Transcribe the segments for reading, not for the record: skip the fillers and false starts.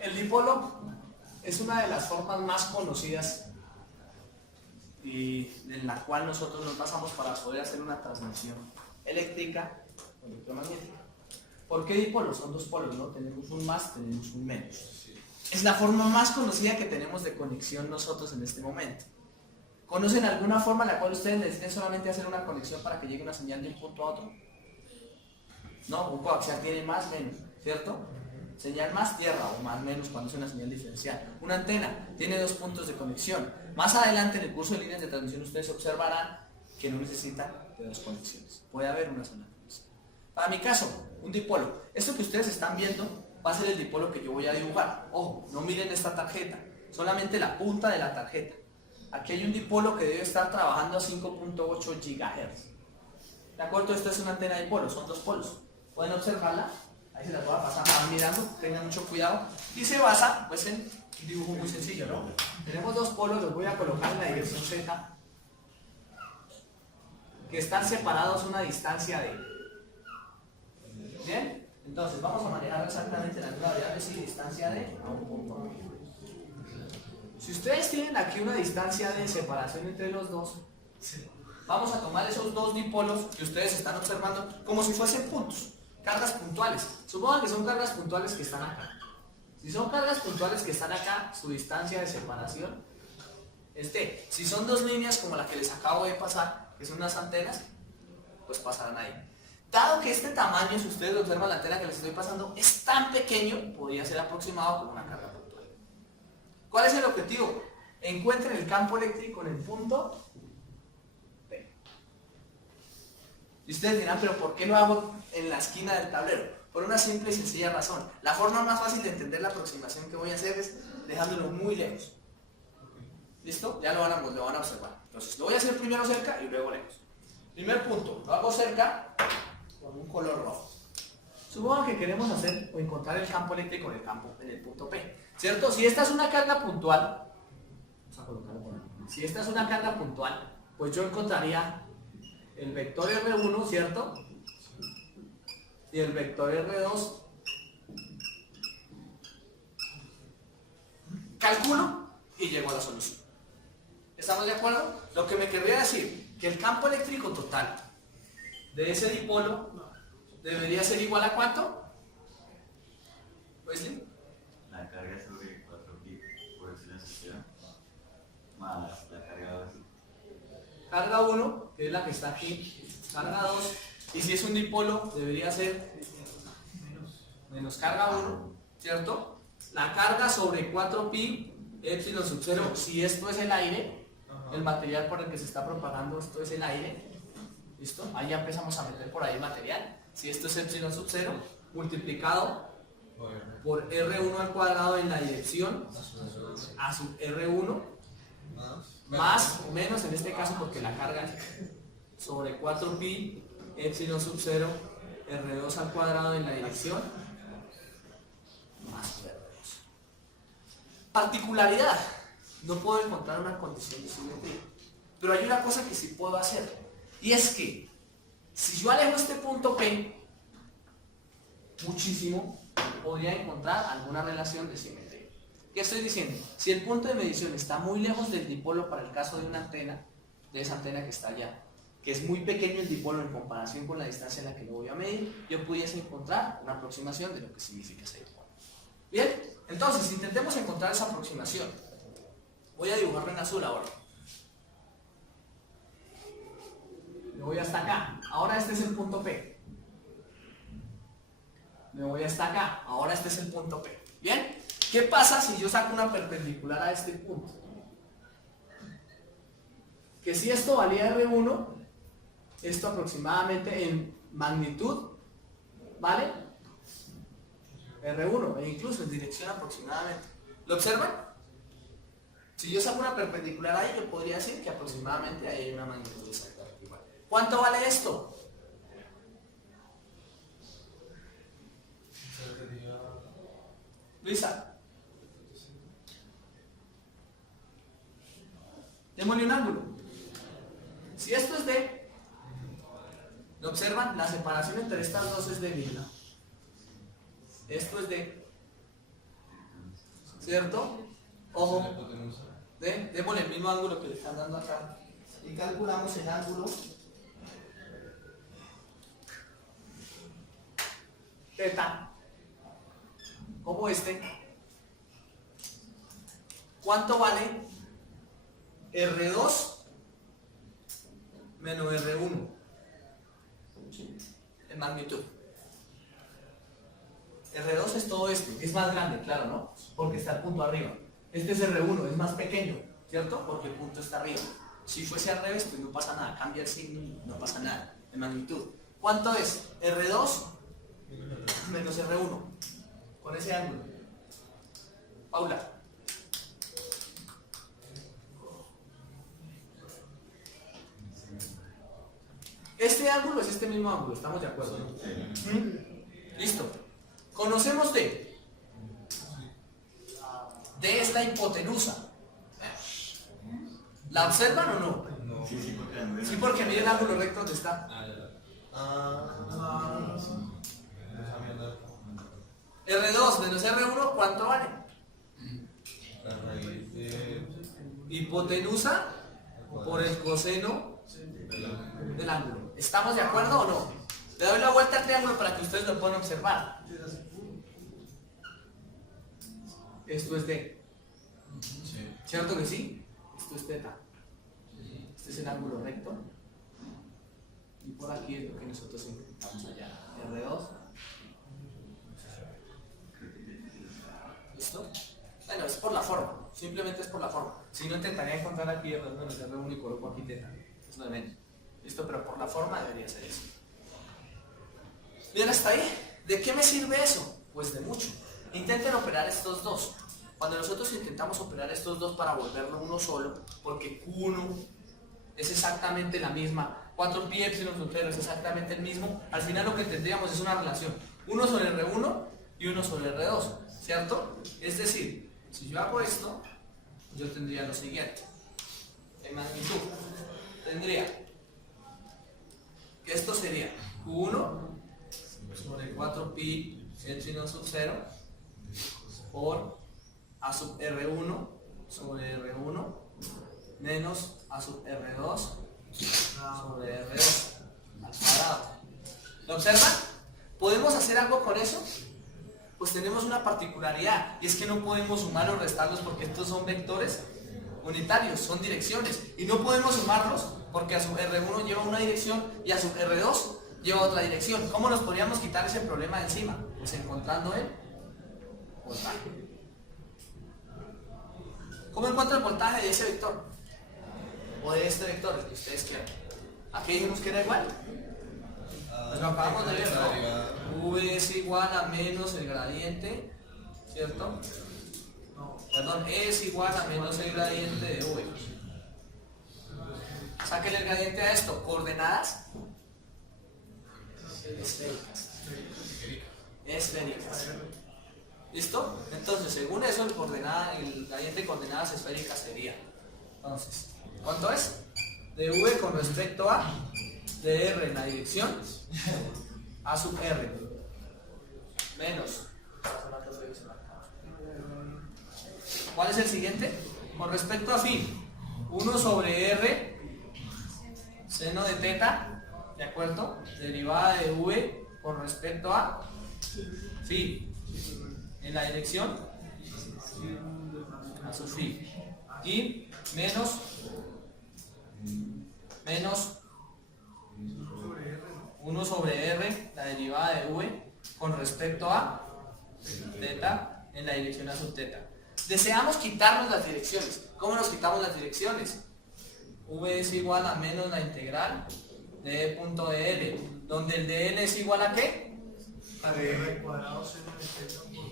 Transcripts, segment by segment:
El dipolo es una de las formas más conocidas y en la cual nosotros nos basamos para poder hacer una transmisión eléctrica o electromagnética. ¿Por qué dipolo? Son dos polos, ¿no? Tenemos un más, tenemos un menos. Es la forma más conocida que tenemos de conexión nosotros en este momento. ¿Conocen alguna forma en la cual ustedes necesiten solamente hacer una conexión para que llegue una señal de un punto a otro? No, un coaxial tiene más, menos, ¿cierto? Señal más tierra o más menos cuando es una señal diferencial. Una antena tiene dos puntos de conexión. Más adelante en el curso de líneas de transmisión ustedes observarán que no necesitan de dos conexiones. Puede haber una sola conexión. Para mi caso, un dipolo. Esto que ustedes están viendo va a ser el dipolo que yo voy a dibujar. Ojo, no miren esta tarjeta, solamente la punta de la tarjeta. Aquí hay un dipolo que debe estar trabajando a 5.8 GHz. ¿De acuerdo? Esto es una antena de dipolo, son dos polos. Pueden observarla, ahí se las voy a pasar, van mirando, tengan mucho cuidado. Y se basa pues en un dibujo muy sencillo, ¿no? Tenemos dos polos, los voy a colocar en la dirección Z, que están separados una distancia de. ¿Bien? Entonces vamos a manejar exactamente las variables y distancia de a un punto A. Si ustedes tienen aquí una distancia de separación entre los dos, vamos a tomar esos dos dipolos que ustedes están observando como si fuesen puntos, cargas puntuales. Supongan que son cargas puntuales que están acá. Si son cargas puntuales que están acá, su distancia de separación es D. Si son dos líneas como la que les acabo de pasar, que son unas antenas, pues pasarán ahí. Dado que este tamaño, si ustedes observan la antena que les estoy pasando, es tan pequeño, podría ser aproximado como una carga puntual. ¿Cuál es el objetivo? Encuentren el campo eléctrico en el punto P. Y ustedes dirán, pero ¿por qué lo hago en la esquina del tablero? Por una simple y sencilla razón. La forma más fácil de entender la aproximación que voy a hacer es dejándolo muy lejos. ¿Listo? Ya lo van a observar. Entonces, lo voy a hacer primero cerca y luego lejos. Primer punto, lo hago cerca con un color rojo. Supongan que queremos hacer o encontrar el campo eléctrico en el punto P, ¿cierto? Si esta es una carga puntual, vamos a colocarlo por aquí. Si esta es una carga puntual, pues yo encontraría el vector R1, ¿cierto? Y el vector R2. Calculo y llego a la solución. ¿Estamos de acuerdo? Lo que me querría decir, que el campo eléctrico total de ese dipolo debería ser igual a ¿cuánto? Pues sí. La carga sobre 4pi por excelencia más la carga 2. Carga 1, que es la que está aquí, carga 2, y si es un dipolo debería ser menos carga 1, ¿cierto? La carga sobre 4pi epsilon sub 0, si esto es el aire, el material por el que se está propagando, esto es el aire, ¿listo? Ahí ya empezamos a meter por ahí el material. Si esto es epsilon sub 0, multiplicado por R1 al cuadrado en la dirección a sub R1, más o menos en este caso porque la carga es sobre 4pi epsilon sub 0 R2 al cuadrado en la dirección más R2. Particularidad. No puedo encontrar una condición de simetría. Pero hay una cosa que sí puedo hacer. Y es que, si yo alejo este punto P muchísimo, podría encontrar alguna relación de simetría. ¿Qué estoy diciendo? Si el punto de medición está muy lejos del dipolo para el caso de una antena, de esa antena que está allá, que es muy pequeño el dipolo en comparación con la distancia en la que lo voy a medir, yo pudiese encontrar una aproximación de lo que significa ese dipolo. Bien, entonces intentemos encontrar esa aproximación. Voy a dibujarlo en azul ahora. Me voy hasta acá. Ahora este es el punto P. Me voy hasta acá. Ahora este es el punto P. ¿Bien? ¿Qué pasa si yo saco una perpendicular a este punto? Que si esto valía R1, esto aproximadamente en magnitud, ¿vale? R1, e incluso en dirección aproximadamente. ¿Lo observan? Si yo saco una perpendicular ahí, yo podría decir que aproximadamente ahí hay una magnitud exactamente igual. ¿Cuánto vale esto? Luisa. Démosle un ángulo. Si esto es D, ¿lo observan? La separación entre estas dos es de 1000. Esto es D. ¿cierto? Ojo, démosle el mismo ángulo que le están dando acá y calculamos el ángulo teta como este. ¿Cuánto vale R2 menos R1 en magnitud? R2 es todo esto, es más grande, claro, ¿no? Porque está el punto arriba. Este es R1, es más pequeño, ¿cierto? Porque el punto está arriba. Si fuese al revés, pues no pasa nada, cambia el signo y no pasa nada en magnitud. ¿Cuánto es? R2 menos R1 con ese ángulo. Paula. Este ángulo es este mismo ángulo, ¿estamos de acuerdo? Listo. Conocemos D. D es la hipotenusa. ¿La observan o no? Sí, porque mire el ángulo recto donde está. R2 menos R1, ¿cuánto vale? Hipotenusa por el coseno del ángulo. ¿Estamos de acuerdo o no? Le doy la vuelta al triángulo para que ustedes lo puedan observar. Esto es D. ¿Cierto que sí? Esto es teta. Este es el ángulo recto. Y por aquí es lo que nosotros intentamos allá. R2. ¿Listo? Bueno, es por la forma. Simplemente es por la forma. Si no, intentaría encontrar aquí R2 menos R1 y coloco aquí teta. Es lo de menos. ¿Listo? Pero por la forma debería ser eso. Bien, hasta ahí. ¿De qué me sirve eso? Pues de mucho. Intenten operar estos dos. Cuando nosotros intentamos operar estos dos para volverlo uno solo, porque Q1 es exactamente la misma, 4pi epsilon sub 0 es exactamente el mismo, al final lo que tendríamos es una relación 1 sobre R1 y 1 sobre R2, ¿cierto? Es decir, si yo hago esto, yo tendría lo siguiente. En magnitud, tendría que esto sería Q1 sobre 4pi epsilon sub 0 por A sub R1 sobre R1 menos A sub R2 sobre R2 al cuadrado. ¿Lo observan? ¿Podemos hacer algo con eso? Pues tenemos una particularidad y es que no podemos sumar o restarlos porque estos son vectores unitarios, son direcciones y no podemos sumarlos porque A sub R1 lleva una dirección y A sub R2 lleva otra dirección. ¿Cómo nos podríamos quitar ese problema de encima? Pues encontrando el voltaje. ¿Cómo encuentro el voltaje de ese vector? O de este vector, el que ustedes quieran. ¿Aquí dijimos que era igual? Pues lo acabamos de ver, ¿no? V es igual a menos el gradiente, ¿cierto? No, perdón, E es igual a menos el gradiente de V. Saquen el gradiente a esto. Coordenadas esféricas. Esféricas. ¿Listo? Entonces, según eso, el gradiente de coordenadas esféricas sería. Entonces, ¿cuánto es? De V con respecto a de R en la dirección A sub R menos. ¿Cuál es el siguiente? Con respecto a phi, 1 sobre R seno de teta, ¿de acuerdo? Derivada de V con respecto a phi en la dirección a sub phi y menos 1 sobre R, la derivada de V con respecto a teta en la dirección a sub teta. Deseamos quitarnos las direcciones. ¿Cómo nos quitamos las direcciones? V es igual a menos la integral de punto de L, donde el de L es igual a ¿qué? A R cuadrado seno de teta por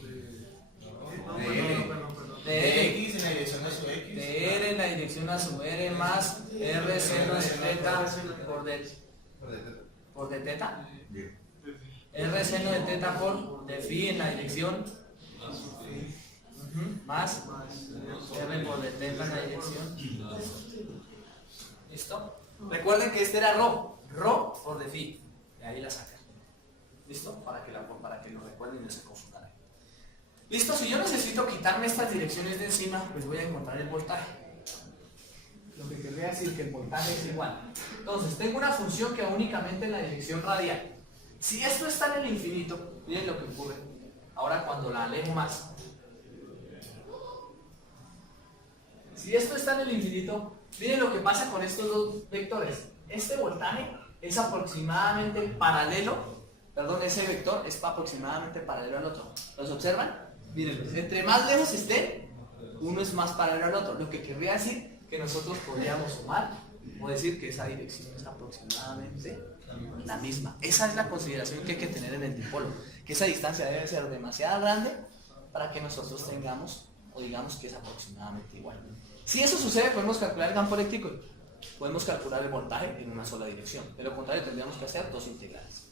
de X en la dirección a su X. de R en la dirección a su R más R seno de teta por de teta. R seno de teta por de phi en la dirección más R por de teta en la dirección. ¿Listo? Recuerden que este era ρ por de phi. De ahí la sacan. ¿Listo? Para que lo recuerden y no se confundan. Listo, si yo necesito quitarme estas direcciones de encima, pues voy a encontrar el voltaje. Lo que querría decir que el voltaje es igual. Entonces, tengo una función que va únicamente en la dirección radial. Si esto está en el infinito, miren lo que ocurre. Ahora cuando la alejo más. Si esto está en el infinito, miren lo que pasa con estos dos vectores. Este voltaje es aproximadamente paralelo, perdón, ese vector es aproximadamente paralelo al otro. ¿Los observan? Miren, entre más lejos estén, uno es más paralelo al otro. Lo que querría decir que nosotros podríamos sumar o decir que esa dirección es aproximadamente la misma. Esa es la consideración que hay que tener en el dipolo, que esa distancia debe ser demasiado grande para que nosotros tengamos o digamos que es aproximadamente igual. Si eso sucede, podemos calcular el campo eléctrico, podemos calcular el voltaje en una sola dirección. De lo contrario, tendríamos que hacer dos integrales.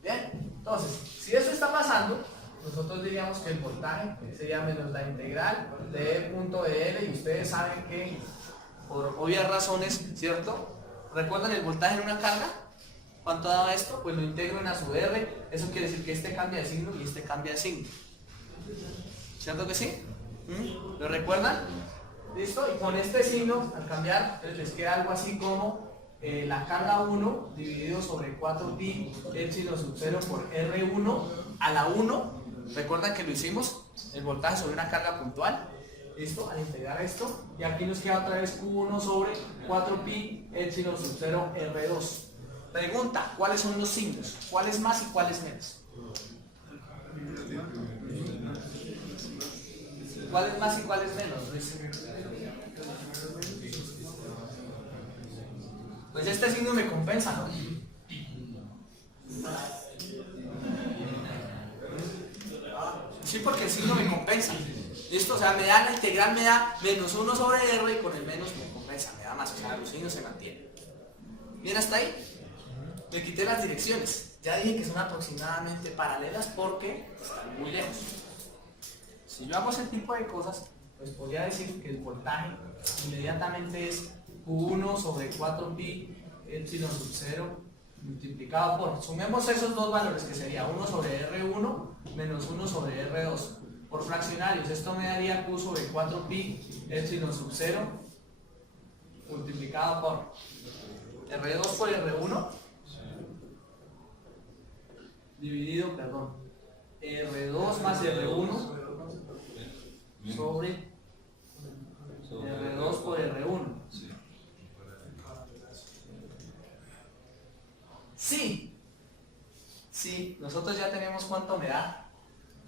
Bien, entonces, si eso está pasando, nosotros diríamos que el voltaje sería menos la integral de E punto de L, y ustedes saben que por obvias razones, ¿cierto? ¿Recuerdan el voltaje en una carga? ¿Cuánto daba esto? Pues lo integro en a sub R, eso quiere decir que este cambia de signo y este cambia de signo. ¿Cierto que sí? ¿Lo recuerdan? ¿Listo? Y con este signo, al cambiar, les queda algo así como la carga 1 dividido sobre 4pi epsilon sub 0 por R1 a la 1. ¿Recuerdan que lo hicimos? El voltaje sobre una carga puntual. ¿Listo? Al integrar esto, y aquí nos queda otra vez Q1 sobre 4pi epsilon sub 0 R2. Pregunta, ¿cuáles son los signos? ¿Cuál es más y cuál es menos? ¿Cuál es más y cuál es menos, Luis? Pues este signo me compensa, ¿no? Sí, porque el signo me compensa. ¿Listo? O sea, me da la integral, me da menos 1 sobre R, y con el menos me compensa, me da más. O sea, los signos se mantienen. ¿Bien hasta ahí? Me quité las direcciones. Ya dije que son aproximadamente paralelas porque están muy lejos. Si yo hago ese tipo de cosas, pues podría decir que el voltaje inmediatamente es Q1 sobre 4pi epsilon sub 0 multiplicado por, sumemos esos dos valores, que sería 1 sobre R1 menos 1 sobre R2 por fraccionarios. Esto me daría Q sobre 4pi epsilon sub 0 multiplicado por R2 por R1 dividido, perdón, R2 más R1 sobre R2 por R1. Sí, nosotros ya tenemos cuánto me da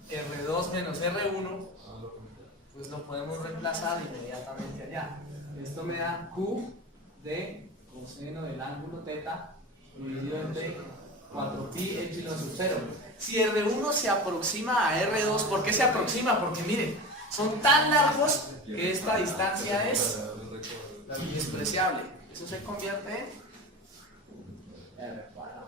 R2 menos R1, pues lo podemos reemplazar inmediatamente allá. Esto me da Q de coseno del ángulo θ dividido entre 4pi epsilon sub 0. Si R1 se aproxima a R2, ¿por qué se aproxima? Porque miren, son tan largos que esta distancia es despreciable. Eso se convierte en R cuadrado.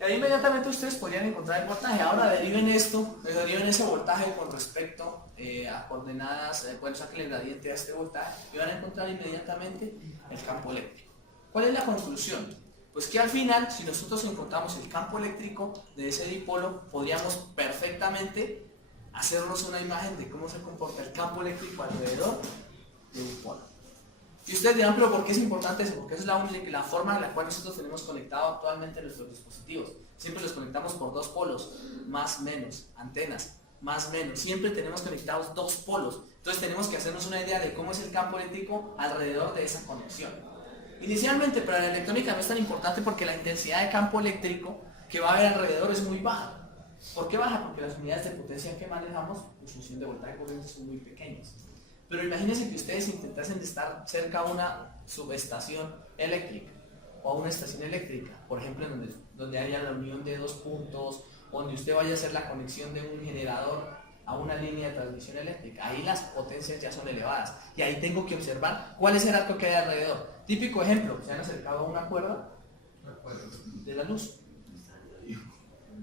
Y ahí inmediatamente ustedes podrían encontrar el voltaje. Ahora deriven esto, deriven ese voltaje con respecto a coordenadas, pueden sacar el gradiente a este voltaje y van a encontrar inmediatamente el campo eléctrico. ¿Cuál es la conclusión? Pues que al final, si nosotros encontramos el campo eléctrico de ese dipolo, podríamos perfectamente hacernos una imagen de cómo se comporta el campo eléctrico alrededor de un polo. Y ustedes dirán, pero ¿por qué es importante eso? Porque esa es la forma en la cual nosotros tenemos conectado actualmente nuestros dispositivos. Siempre los conectamos por dos polos, más menos, antenas, más menos. Siempre tenemos conectados dos polos. Entonces tenemos que hacernos una idea de cómo es el campo eléctrico alrededor de esa conexión. Inicialmente, para la electrónica no es tan importante porque la intensidad de campo eléctrico que va a haber alrededor es muy baja. ¿Por qué baja? Porque las unidades de potencia que manejamos en función de voltaje y corriente son muy pequeñas. Pero imagínense que ustedes intentasen estar cerca a una subestación eléctrica o a una estación eléctrica, por ejemplo, donde haya la unión de dos puntos, donde usted vaya a hacer la conexión de un generador a una línea de transmisión eléctrica. Ahí las potencias ya son elevadas y ahí tengo que observar cuál es el arco que hay alrededor. Típico ejemplo, se han acercado a una cuerda de la luz.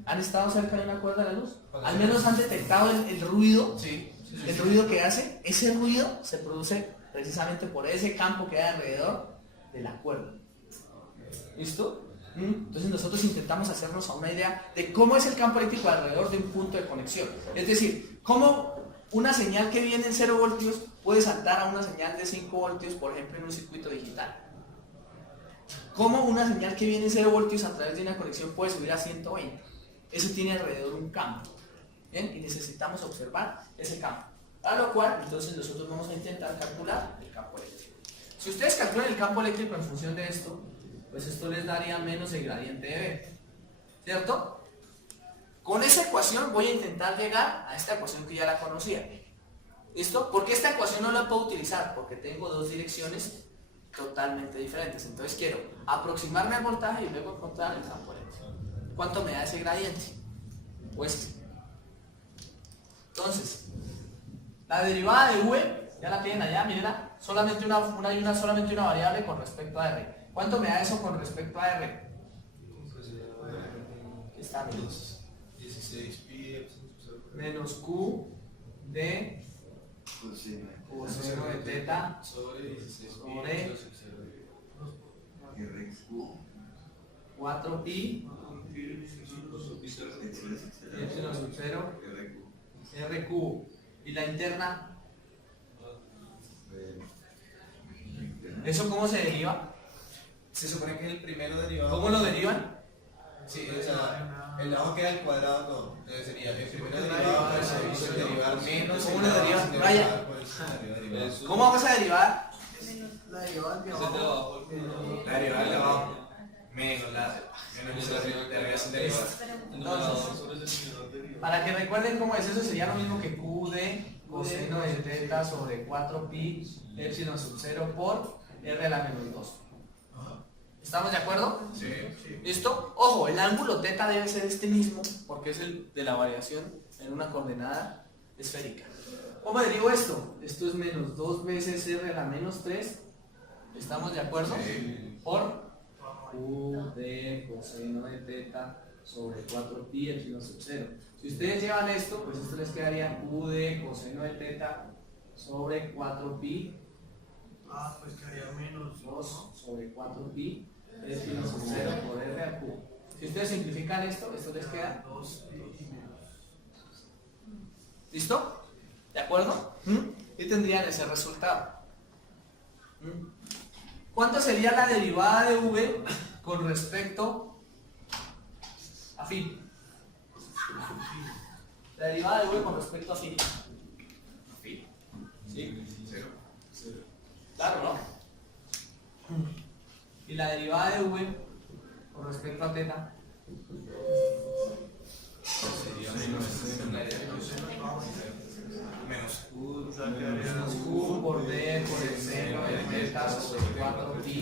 ¿Han estado cerca de una cuerda de la luz? Al menos han detectado el ruido. Sí. El ruido que hace, ese ruido se produce precisamente por ese campo que hay alrededor de la cuerda. ¿Listo? Entonces nosotros intentamos hacernos a una idea de cómo es el campo eléctrico alrededor de un punto de conexión. Es decir, cómo una señal que viene en 0 voltios puede saltar a una señal de 5 voltios, por ejemplo, en un circuito digital. Cómo una señal que viene en 0 voltios a través de una conexión puede subir a 120. Eso tiene alrededor un campo. ¿Bien? Y necesitamos observar ese campo. A lo cual, entonces nosotros vamos a intentar calcular el campo eléctrico. Si ustedes calculan el campo eléctrico en función de esto, pues esto les daría menos el gradiente de B. ¿Cierto? Con esa ecuación voy a intentar llegar a esta ecuación que ya la conocía. ¿Listo? ¿Por qué esta ecuación no la puedo utilizar? Porque tengo dos direcciones totalmente diferentes. Entonces quiero aproximarme al voltaje y luego encontrar el campo eléctrico. ¿Cuánto me da ese gradiente? Pues, entonces, la derivada de V, ya la tienen allá, mírenla, solamente solamente una variable con respecto a R. ¿Cuánto me da eso con respecto a R? Está menos 16 pi menos Q de coseno de teta sobre 16 sobre RQ 4pi epsilon sub 0 RQ. Y la interna, ¿eso cómo se deriva? Se supone que es el primero derivado. ¿Cómo lo derivan? Sí, o sea, el lado queda al cuadrado todo. Entonces sería el primero derivado por el segundo derivar menos. ¿Cómo el lo lado derivan? segundo Vaya. derivado por el segundo derivado. ¿Cómo vamos a derivar? La derivada de abajo. La derivada de abajo menos la derivación de arriba. Entonces, para que recuerden cómo es eso, sería lo mismo que Q de coseno de teta sobre 4pi epsilon sub 0 por R a la menos 2. ¿Estamos de acuerdo? Sí. ¿Listo? Ojo, el ángulo teta debe ser este mismo, porque es el de la variación en una coordenada esférica. ¿Cómo derivo esto? Esto es menos 2 veces R a la menos 3. ¿Estamos de acuerdo? Sí. Por Q de coseno de teta sobre 4pi epsilon sub 0. Si ustedes llevan esto, pues esto les quedaría Q de coseno de teta sobre 4pi Ah, pues quedaría menos 2 sobre 4pi epsilon sub 0 por R al Q. Si ustedes simplifican esto, esto les queda 2 ¿listo? ¿De acuerdo? Y tendrían ese resultado. ¿Cuánto sería la derivada de V con respecto a phi? La derivada de V con respecto a phi. ¿Sí? Cero. Claro, ¿no? Y la derivada de V con respecto a teta. Sería menos Q. Menos Q por D por el seno de teta sobre 4pi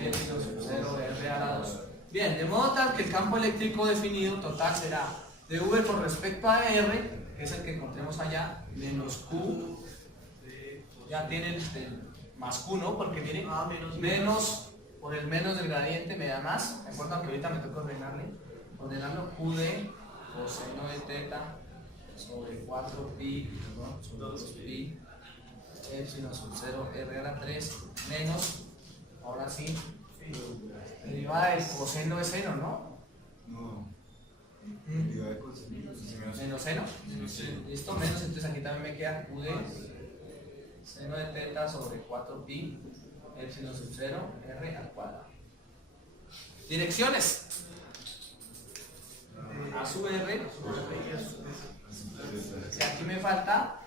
epsilon sub 0 R a la 2. Bien, de modo tal que el campo eléctrico definido total será de V con respecto a R, que es el que encontremos allá, menos Q, ya tiene el más Q, ¿no? Porque tiene menos, por el menos del gradiente me da más. Recuerdan que ahorita me toca ordenarlo Q de coseno de teta sobre 4pi, ¿no? Sobre 2pi epsilon sub 0 R a la 3 menos, ahora sí, derivada del coseno de seno, ¿no? No. Mm. Menos. Menos seno. Sí. Listo, menos, entonces aquí también me queda Q de seno de teta sobre 4pi epsilon sub 0 R al cuadrado. Direcciones. A sub R. Y aquí me falta.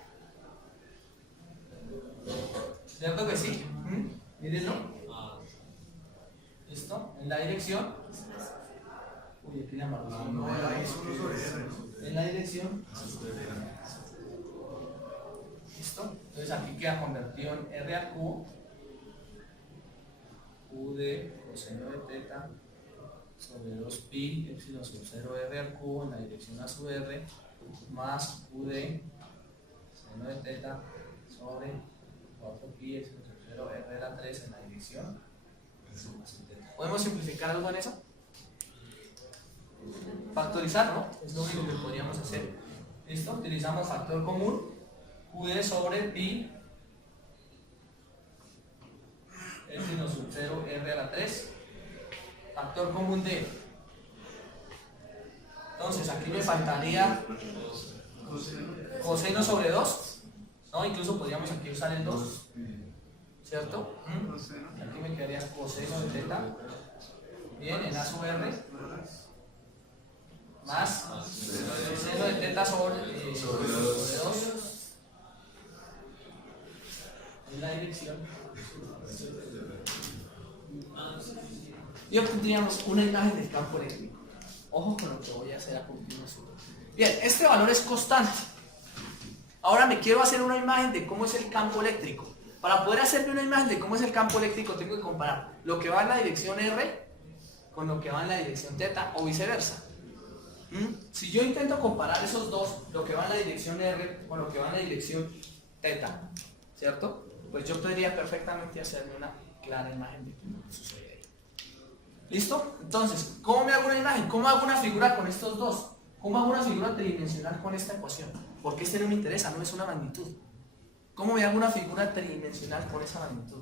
¿Cierto que sí? Mírenlo. ¿Listo? En la dirección. Uy, aquí llamarlo. No, ahí es 1 sobre R. En la dirección. ¿Listo? Entonces aquí queda convertido en R al Q. Q de coseno de teta sobre 2pi epsilon sub 0 R al Q en la dirección a sub R más Q de seno de teta sobre 4pi epsilon sub 0 R a la 3 en la dirección a sub teta. ¿Podemos simplificar algo en eso? Factorizar, ¿no? Es lo único que podríamos hacer. ¿Listo? Utilizamos factor común Q sobre pi epsilon sub 0 R a la 3 factor común de. Entonces aquí me faltaría coseno sobre 2. No, incluso podríamos aquí usar el 2. ¿Cierto? Aquí me quedaría coseno de teta. Bien, en A sub R. Más coseno de teta sobre 2. En la dirección. Y obtendríamos una imagen del campo eléctrico. Ojo con lo que voy a hacer a continuación. Bien, este valor es constante. Ahora me quiero hacer una imagen de cómo es el campo eléctrico. Para poder hacerme una imagen de cómo es el campo eléctrico tengo que comparar lo que va en la dirección R con lo que va en la dirección θ o viceversa. Si yo intento comparar esos dos, lo que va en la dirección R con lo que va en la dirección θ, ¿cierto? Pues yo podría perfectamente hacerme una clara imagen de cómo sucede ahí. ¿Listo? Entonces, ¿cómo me hago una imagen? ¿Cómo hago una figura con estos dos? ¿Cómo hago una figura tridimensional con esta ecuación? Porque este no me interesa, no es una magnitud. ¿Cómo me hago una figura tridimensional con esa magnitud?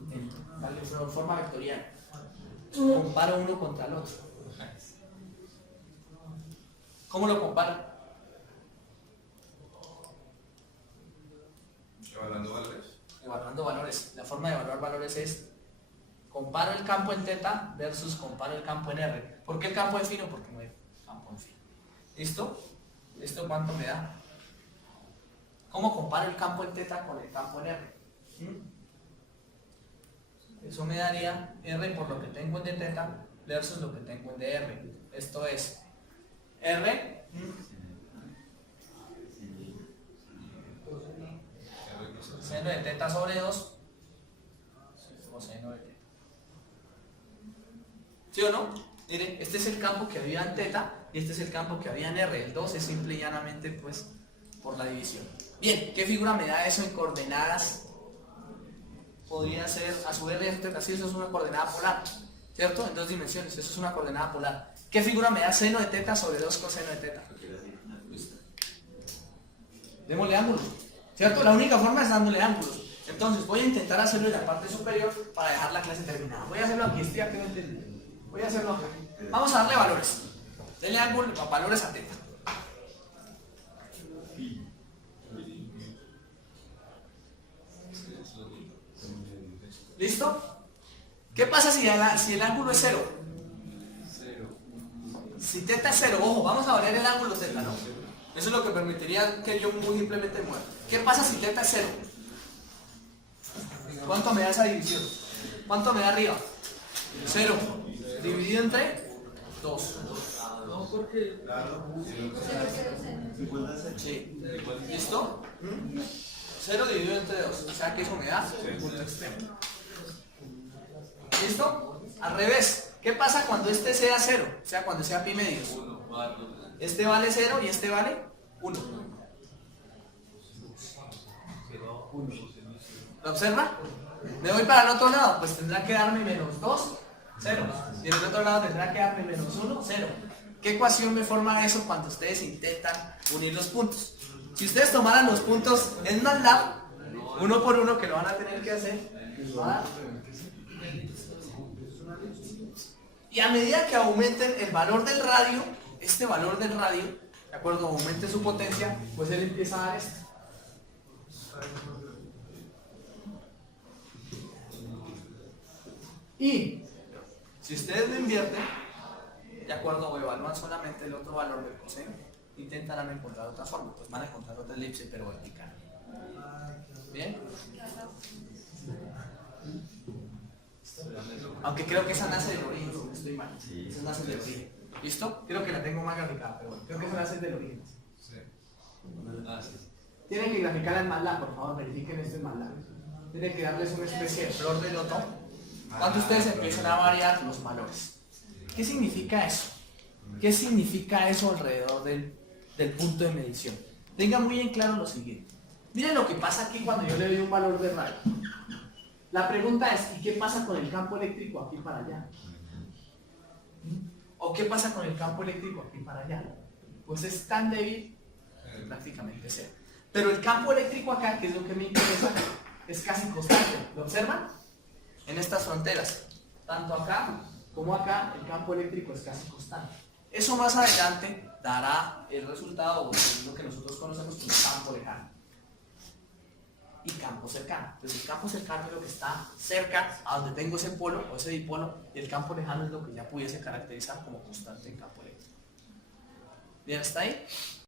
¿Vale? De forma vectorial. Comparo uno contra el otro. ¿Cómo lo comparo? Evaluando valores. Evaluando valores. La forma de evaluar valores es comparo el campo en θ versus comparo el campo en R. ¿Por qué el campo en fino? Porque no hay campo en fino. ¿Listo? ¿Esto cuánto me da? ¿Cómo comparo el campo en θ con el campo en R? Eso me daría R por lo que tengo en dθ versus lo que tengo en dr. Esto es R seno de θ sobre 2 coseno de θ. ¿Sí o no? Miren, este es el campo que había en θ y este es el campo que había en R. El 2 es simple y llanamente pues por la división. Bien, ¿qué figura me da eso en coordenadas? Podría ser a su R, así eso es una coordenada polar, ¿cierto? En 2 dimensiones, eso es una coordenada polar. ¿Qué figura me da seno de θ sobre 2 coseno de θ? Démosle ángulos, ¿cierto? La única forma es dándole ángulos. Entonces voy a intentar hacerlo en la parte superior para dejar la clase terminada. Voy a hacerlo aquí, estoy aquí, no entendí. Voy a hacerlo acá. Vamos a darle valores. Denle ángulos, valores a θ. ¿Listo? ¿Qué pasa si el ángulo es 0? Si θ es 0, ojo, vamos a variar el ángulo θ, ¿no? Eso es lo que permitiría que yo muy simplemente mueva. ¿Qué pasa si θ es 0? ¿Cuánto me da esa división? ¿Cuánto me da arriba? 0. Dividido entre 2. No, porque... Sí. ¿Listo? 0 dividido entre 2. O sea que eso me da el punto extremo. ¿Listo? Al revés. ¿Qué pasa cuando este sea 0? O sea, cuando sea pi medios. Este vale 0 y este vale 1. ¿Lo observa? ¿Me voy para el otro lado? Pues tendrá que darme menos 2, 0. Y en el otro lado tendrá que darme menos 1, 0. ¿Qué ecuación me forma eso cuando ustedes intentan unir los puntos? Si ustedes tomaran los puntos en MATLAB, uno por uno que lo van a tener que hacer, y a medida que aumenten el valor del radio, este valor del radio, ¿de acuerdo? Aumente su potencia, pues él empieza a dar esto. Y si ustedes lo invierten, ¿de acuerdo? O evalúan solamente el otro valor del coseno, intentarán encontrar otra forma, pues van a encontrar otra elipse pero vertical. ¿Bien? Aunque creo que esa nace del origen, no estoy mal. Esa nace del origen. ¿Listo? Creo que la tengo más graficada, pero bueno, creo que esa nace del origen. Tienen que graficarla en MATLAB, por favor, verifiquen esto en MATLAB. Tienen que darles una especie de flor de loto cuando ustedes empiezan a variar los valores. ¿Qué significa eso? ¿Qué significa eso alrededor del punto de medición? Tengan muy en claro lo siguiente. Miren lo que pasa aquí cuando yo le doy un valor de radio. La pregunta es, ¿y qué pasa con el campo eléctrico aquí para allá? ¿O qué pasa con el campo eléctrico aquí para allá? Pues es tan débil, prácticamente cero. Pero el campo eléctrico acá, que es lo que me interesa, es casi constante. ¿Lo observan? En estas fronteras, tanto acá como acá el campo eléctrico es casi constante. Eso más adelante dará el resultado, o lo que nosotros conocemos como campo lejano y campo cercano. Entonces el campo cercano es lo que está cerca a donde tengo ese polo o ese dipolo, y el campo lejano es lo que ya pudiese caracterizar como constante en campo eléctrico. ¿Bien hasta ahí?